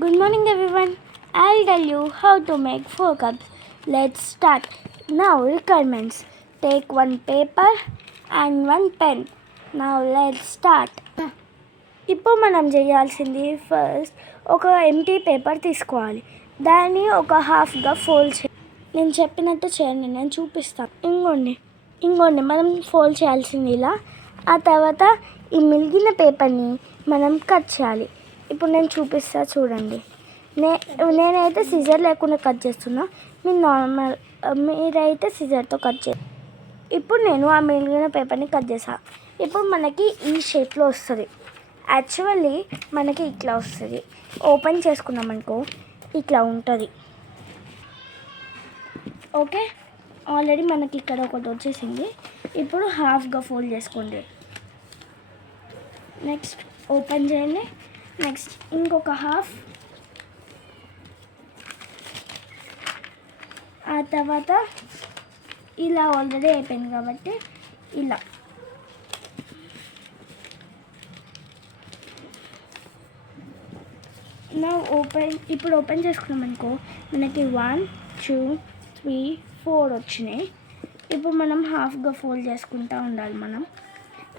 Good morning everyone. I'll tell you how to make 4 cups. Let's start. Now requirements. Take one paper and one pen. Now let's start. ఇప్పుడు మనం చేయాల్సింది first ఒక empty paper తీసుకోవాలి. దాన్ని ఒక హాఫ్గా fold నేను చెప్పినట్టు చేయండి, నేను చూపిస్తాను. ఇంకోండి మనం ఫోల్డ్ చేయాల్సింది ఇలా. ఆ తర్వాత ఈ మిగిలిన పేపర్ని మనం కట్ చేయాలి. ఇప్పుడు నేను చూపిస్తా చూడండి. నేనైతే సిజర్ లేకుండా కట్ చేస్తున్నా, మీరైతే సిజర్తో కట్ చేయండి. ఇప్పుడు నేను ఆ మిగిలిన పేపర్ని కట్ చేసాను. ఇప్పుడు మనకి ఈ షేప్లో వస్తుంది. యాక్చువల్లీ మనకి ఇట్లా వస్తుంది. ఓపెన్ చేసుకున్నామనుకో ఇట్లా ఉంటుంది. ఓకే, ఆల్రెడీ మనకి ఇక్కడ ఒకటి వచ్చేసింది. ఇప్పుడు హాఫ్గా ఫోల్డ్ చేసుకోండి. నెక్స్ట్ ఓపెన్ చేయండి. నెక్స్ట్ ఇంకొక హాఫ్. ఆ తర్వాత ఇలా ఆల్రెడీ అయిపోయింది కాబట్టి ఇలా. ఇప్పుడు ఓపెన్ చేసుకున్నాం అనుకో మనకి 1 2 3 4 వచ్చినాయి. ఇప్పుడు మనం హాఫ్గా ఫోల్డ్ చేసుకుంటూ ఉండాలి. మనం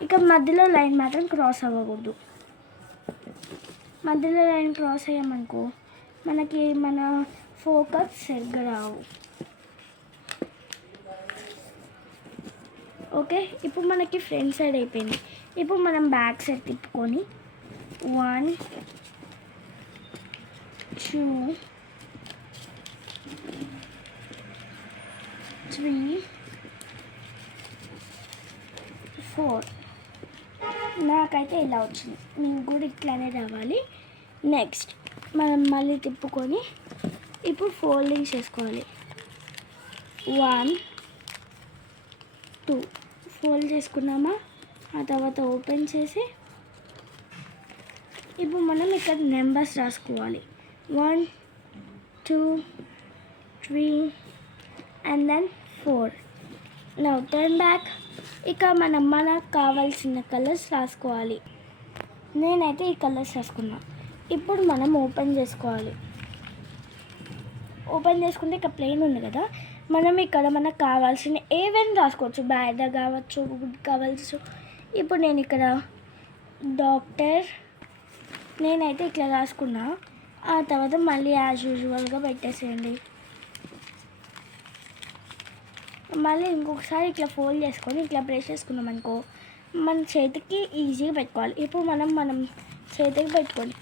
ఇక మధ్యలో లైన్ మాత్రం క్రాస్ అవ్వకూడదు. మధ్యలో లైన్ క్రాస్ అయ్యామనుకో మనకి మన 4 కప్స్ సరిగ్గా రావు. ఓకే, ఇప్పుడు మనకి ఫ్రంట్ సైడ్ అయిపోయింది. ఇప్పుడు మనం బ్యాక్ సైడ్ తిప్పుకొని 1 2 3 4. నాకైతే ఇలా వచ్చింది, మీకు కూడా ఇట్లానే రావాలి. నెక్స్ట్ మనం మళ్ళీ తిప్పుకొని ఇప్పుడు ఫోల్డింగ్ చేసుకోవాలి. 1 2 ఫోల్డ్ చేసుకున్నామా. ఆ తర్వాత ఓపెన్ చేసి ఇప్పుడు మనం ఇక్కడ నెంబర్స్ రాసుకోవాలి. 1 2 3 and then 4. Now turn back. ఇక మనకు కావాల్సిన కలర్స్ రాసుకోవాలి. నేనైతే ఈ కలర్స్ రాసుకున్నా. ఇప్పుడు మనం ఓపెన్ చేసుకోవాలి. ఓపెన్ చేసుకుంటే ఇక్కడ ప్లెయిన్ ఉంది కదా, మనం ఇక్కడ మనకు కావాల్సిన ఏవైనా రాసుకోవచ్చు. బ్యాడ్ కావచ్చు, గుడ్ కావచ్చు. ఇప్పుడు నేను ఇక్కడ డాక్టర్ నేనైతే ఇట్లా రాసుకున్నా. ఆ తర్వాత మళ్ళీ యాజ్ యూజువల్గా పెట్టేసేయండి. మళ్ళీ ఇంకొకసారి ఇట్లా ఫోల్డ్ చేసుకొని ఇట్లా ప్రెస్ చేసుకున్నాం అనుకో మన చేతికి ఈజీగా పెట్టుకోవాలి. ఇప్పుడు మనం చేతికి పెట్టుకోండి.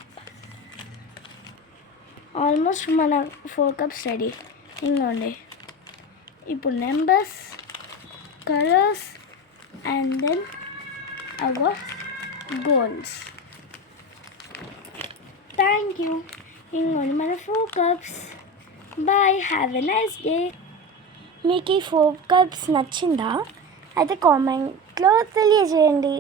ఆల్మోస్ట్ మన 4 కప్స్ రెడీ. ఇంకోండి ఇప్పుడు numbers, colours and then our goals. Thank you. ఇంకోండి మన 4 cups. Bye, have a nice day. మీకు ఈ 4 కప్స్ నచ్చిందా? అయితే కామెంట్లో తెలియజేయండి.